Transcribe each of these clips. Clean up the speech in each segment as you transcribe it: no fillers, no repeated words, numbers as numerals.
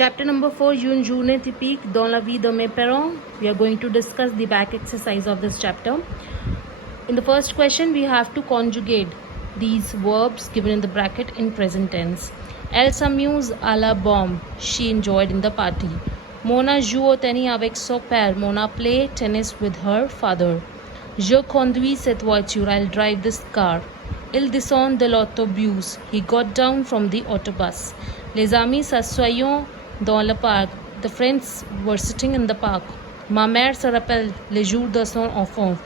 Chapter number 4, Une journée typique dans la vie de mes parents. We are going to discuss the back exercise of this chapter. In the first question, we have to conjugate these verbs given in the bracket in present tense. Elle s'amuse à la bombe. She enjoyed in the party. Mona joue au tennis avec son père. Mona play tennis with her father. Je conduis cette voiture. I'll drive this car. Il descend de l'autobus. He got down from the autobus. Les amis s'assoyant dans le parc. The friends were sitting in the park. Ma mère se rappelle les jours de son enfance.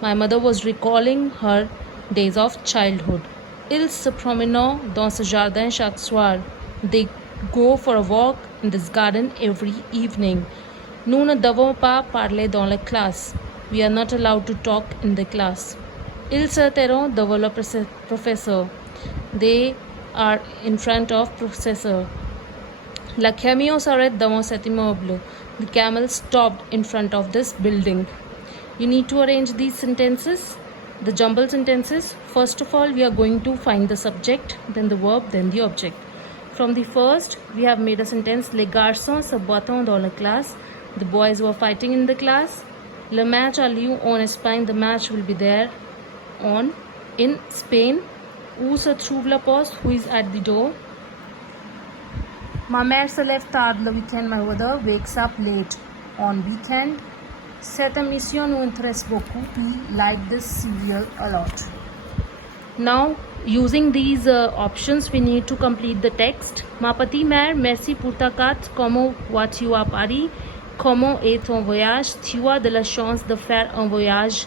My mother was recalling her days of childhood. Ils se promenent dans ce jardin chaque soir. They go for a walk in this garden every evening. Nous ne devons pas parler dans la classe. We are not allowed to talk in the class. Ils se tairont devant le professeur. They are in front of professor. La camion s'arrête devant cet immeuble. The camel stopped in front of this building. You need to arrange these sentences, the jumbled sentences. First of all, we are going to find the subject, then the verb, then the object. From the first, we have made a sentence. Les garçons se battent dans la classe. The boys were fighting in the class. Le match a lieu en Espagne. The match will be there in Spain. Où se trouve la poste? Who is at the door? Ma mère se lève tard le weekend. My mother wakes up late on weekend. Cette émission nous intéresse beaucoup. We like this serial a lot. Now, using these options, we need to complete the text. Ma petite mère, merci pour ta carte. Comment vas-tu à Paris? Comment est ton voyage? Tu as de la chance de faire un voyage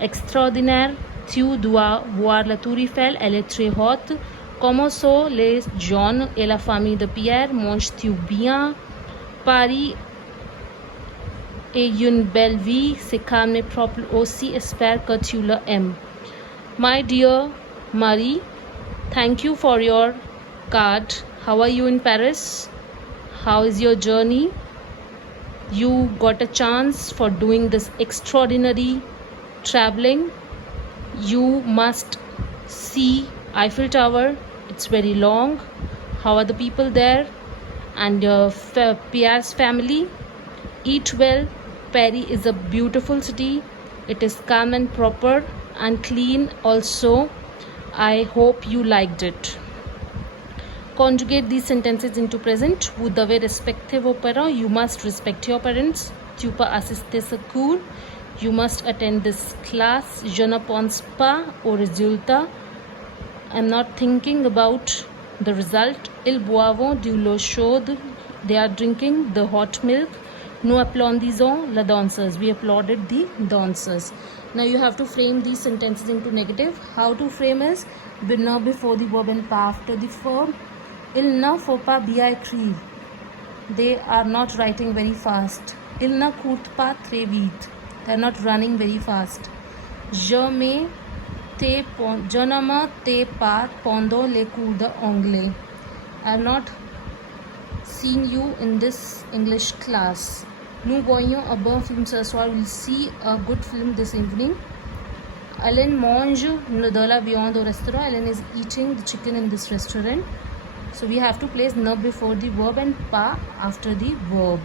extraordinaire. Tu dois voir la tour Eiffel, elle est très haute. Comment sont les gens et la famille de Pierre? Manges-tu bien? Paris est une belle vie, c'est calme et propre aussi. Espère que tu l'aimes. My dear Marie, thank you for your card. How are you in Paris? How is your journey? You got a chance for doing this extraordinary traveling. You must see Eiffel Tower. It's very long. How are the people there? And Pierre's family? Eat well. Paris is a beautiful city. It is calm and proper and clean also. I hope you liked it. Conjugate these sentences into present. Vous devez respecter vos parents. You must respect your parents. Tu peux assister ce cours. You must attend this class. Je ne pense pas au résultat. I'm not thinking about the result. Ils boivent de l'eau chaude. They are drinking the hot milk. Nous applaudissons la danseuse. We applauded the dancers. Now you have to frame these sentences into negative. How to frame is ne before the verb and pas after the verb. Il ne faut pas bien écrire. They are not writing very fast. Ils ne courent pas très vite. They are not running very fast. Je ne me tais pas pendant les cours d'anglais. I am not seeing you in this English class. Nous voyons un bon film ce soir. We'll see a good film this evening. Ellen mange de la viande au restaurant. Ellen is eating the chicken in this restaurant. So we have to place ne before the verb and pas after the verb.